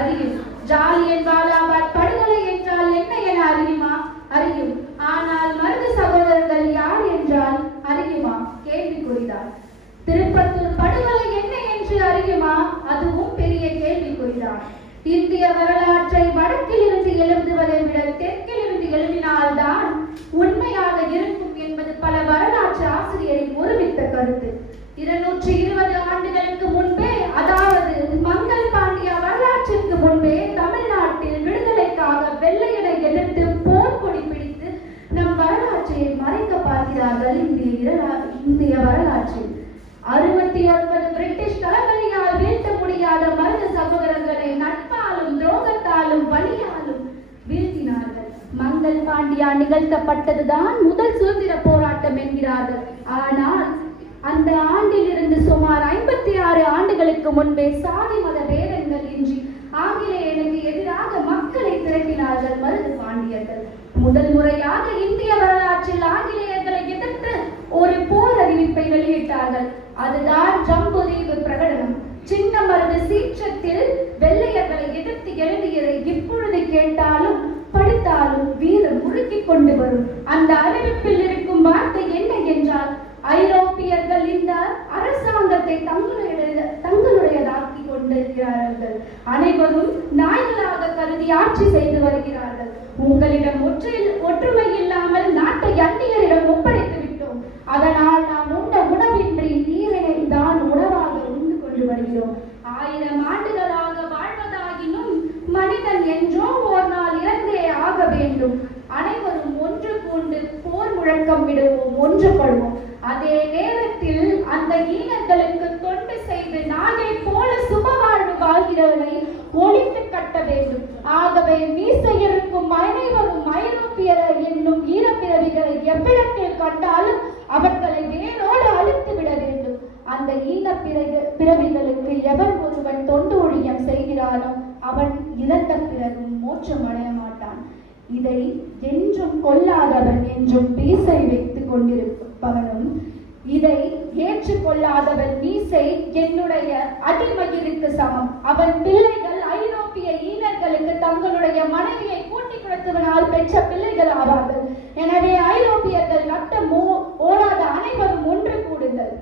அறியும். ஜாலியன் வாலாபாத் படுகொலை என்றால் என்ன என அறியுமா? அறியும். ஆனால் மருது சகோதரர்கள் யார் என்றால் அறியுமா? கேள்விக்குறிதான். திருப்பத்தூர் படுகொலை என்ன என்று அறியுமா? அதுவும் பெரிய கேள்விக்குறிதான். இந்திய வரலாற்றை வடக்கிலிருந்து எழுதுவதை விட தெற்கிலிருந்து எழுதினால்தான் உண்மையாக இருக்கும் என்பது பல வரலாற்று ஆசிரியரின் ஒருமித்த கருத்து. 220 ஆண்டுகளுக்கு முன்பே, அதாவது மங்கள் பாண்டிய வரலாற்றிற்கு முன்பே, தமிழ்நாட்டில் விடுதலைக்காக வெள்ளையனை எதிர்த்து போர்க்கொடி பிடித்து நம் வரலாற்றை மறைக்க பார்க்கிறார்கள். இந்திய வரலாற்றில் 69 பிரிட்டிஷ் தளபதியால் வீழ்த்த முடியாத மருது சகோதரர்களை நட்பாலும் துரோகத்தாலும் வலியாலும் வீழ்த்தினார்கள். மங்கள் பாண்டியா நிகழ்த்தப்பட்டதுதான் முதல் சுதந்திர போராட்டம் என்கிறார்கள். ஆனால் அந்த ஆண்டிலிருந்து சுமார் 56 ஆண்டுகளுக்கு முன்பே சாதி மத பேதங்கள் இன்றி ஆங்கிலேயனுக்கு எதிராக மக்களை திரட்டினார்கள் மருது பாண்டியர்கள். முதல் முறையாக இந்திய வரலாற்றில் ஆங்கிலேயர்களை எதிர்த்து ஒரு போர் அறிவிப்பை வெளியிட்டார்கள். அதுதான் ஜம்புதீவு பிரகடனம். சின்ன மருது சீற்றத்தில் வெள்ளையர்களை எதிர்த்து எழுதியதை இப்பொழுது கேட்டாலும் படித்தாலும் வீரம் முறுக்கிக் கொண்டு வரும். அந்த அறிவிப்பில் இருக்கும் வார்த்தை என்ன என்றால், ஐரோப்பியர்கள் இந்த அரசாங்கத்தை தங்களுடையதாக்கி கொண்டிருக்கிறார்கள். அனைவரும் நாய்களாக கருதி ஆட்சி செய்து வருகிறார்கள். உங்களிடம் ஒற்றுமை இல்லாமல் நாட்டை அந்நியரிடம் ஒப்படைத்து விட்டோம். அதனால் நாம் உண்ட உணவின்றி நீரினை தான் உணவாக உண்டு கொண்டு வருகிறோம். 1000 ஆண்டுகளாக வாழ்வதாகினும் மனிதன் என்றோ ஒரு நாள் இறந்தே ஆக வேண்டும். அனைவரும் ஒன்று கூண்டு போர் முழக்கம் விடுவோம், ஒன்றுபடுவோம். அதே நேரத்தில் அந்த ஈனர்களுக்கு தொண்டு செய்து நாகை போல சுபவாழ்வு வாழ்கிறவனை ஒழித்து கட்ட வேண்டும். ஆகவே மீசையிருக்கும் அனைவரும் ஐரோப்பியர் என்னும் ஈனப்பிறவிகளை எவ்விடத்தில் கண்டாலும் அவர்களை வேரோடு அழித்து விட வேண்டும். அந்த ஈன பிறவிகளுக்கு எவன் ஒருவன் தொண்டு ஒழியம் செய்கிறானோ அவன் இறந்த பிறகும் மோட்சம் அடைய மாட்டான். இதை என்றும் கொல்லாதவன் என்றும் மீசை வைத்துக் கொண்டிருப்பவனும், இதை ஏற்றுக்கொள்ளாதவன் மீசை என்னுடைய அடிமயிருக்கு சமம். அவன் பிள்ளைகள் ஐரோப்பிய ஈனர்களுக்கு தங்களுடைய மனைவியை கூட்டி கொடுத்தவனால் பெற்ற பிள்ளைகள் ஆவார்கள். எனவே ஐரோப்பியர்கள் நட்டம் ஓடாத அனைவரும் ஒன்று கூடுங்கள்.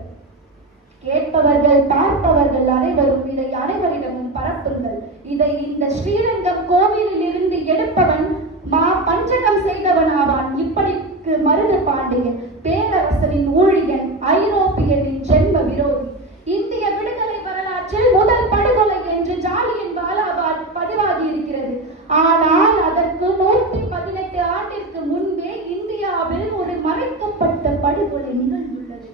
கேட்பவர்கள் பார்ப்பவர்கள் அனைவரும் இதை அனைவரிடமும் பரப்புங்கள். இதை இந்த ஸ்ரீரங்கம் கோவிலில் இருந்து எடுப்பவன் பஞ்சகம் செய்தவன் ஆவான். இப்படிக்கு மருது பாண்டியன் பேரரசனின் ஊழியன், ஐரோப்பியனின் ஜென்ம விரோதி. இந்திய விடுதலை வரலாற்றில் முதல் படுகொலை என்று ஜாலியன் வாலாபாத் பதிவாகி இருக்கிறது. ஆனால் அதற்கு 118 ஆண்டிற்கு முன்பே இந்தியாவில் ஒரு மறைக்கப்பட்ட படுகொலை நிகழ்ந்துள்ளது.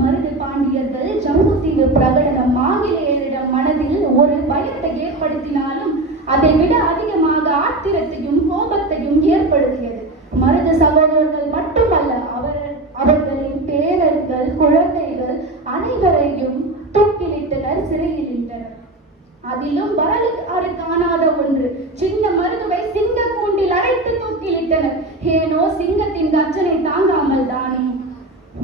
மருது பாண்டியர்கள் ஜம்புதீவு பிரகடனம் ஆங்கிலேயரிடம் மனதில் ஒரு பயத்தை ஏற்படுத்தினாலும் அதை விட அதிகமாக ஆத்திரத்தையும் கோபத்தையும் ஏற்படுத்தியது. மருது சகோதரர்கள் மட்டுமல்ல, அவர்களின் பேரர்கள், குழந்தைகள் அனைவரையும் தூக்கிலிட்டனர், சிறையில் இட்டனர். அதிலும் வரலாறு காணாத ஒன்று, சின்ன மருதுவை சிங்க கூண்டில் அடைத்து தூக்கிலிட்டனர். ஏனோ சிங்கத்தின் கர்ஜனை தாங்காமல் தானே.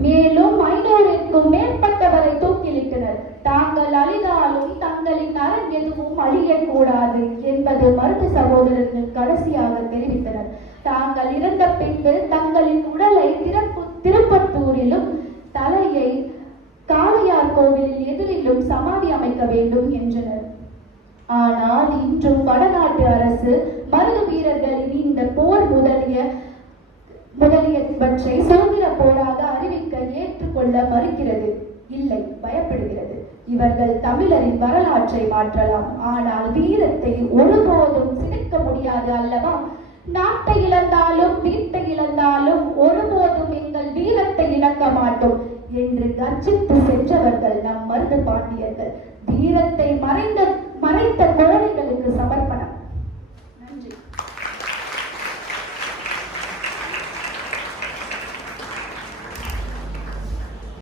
மேலும் 500க்கும் மேற்பட்டவரை தூக்கிலிட்டனர். தாங்கள் அழிதாலும் தங்களின் அரண் எதுவும் அழியக்கூடாது என்பது மருது சகோதரர்கள் கடைசியாக தெரிவித்தனர். தாங்கள் இறந்த பின்பு தங்களின் உடலை திருப்பத்தூரிலும் தலையை காளையார் கோவிலில் எதிரிலும் சமாதி அமைக்க வேண்டும் என்றனர். ஆனால் இன்றும் வடநாட்டு அரசு மருது வீரர்களின் இந்த போர் முதலியவற்றை சுதந்திர போராக அறிவிக்க ஏற்றுக்கொள்ள மறுக்கிறது. இல்லை, பயப்படுகிறது. இவர்கள் தமிழரின் வரலாற்றை மாற்றலாம், ஆனால் வீரத்தை ஒருபோதும் சிதைக்க முடியாது அல்லவா? நாட்டை இழந்தாலும் வீட்டை இழந்தாலும் ஒருபோதும் எங்கள் வீரத்தை இழக்க மாட்டோம் என்று கர்ஜித்து சென்றவர்கள் நம் மருது பாண்டியர்கள். வீரத்தை மறைந்த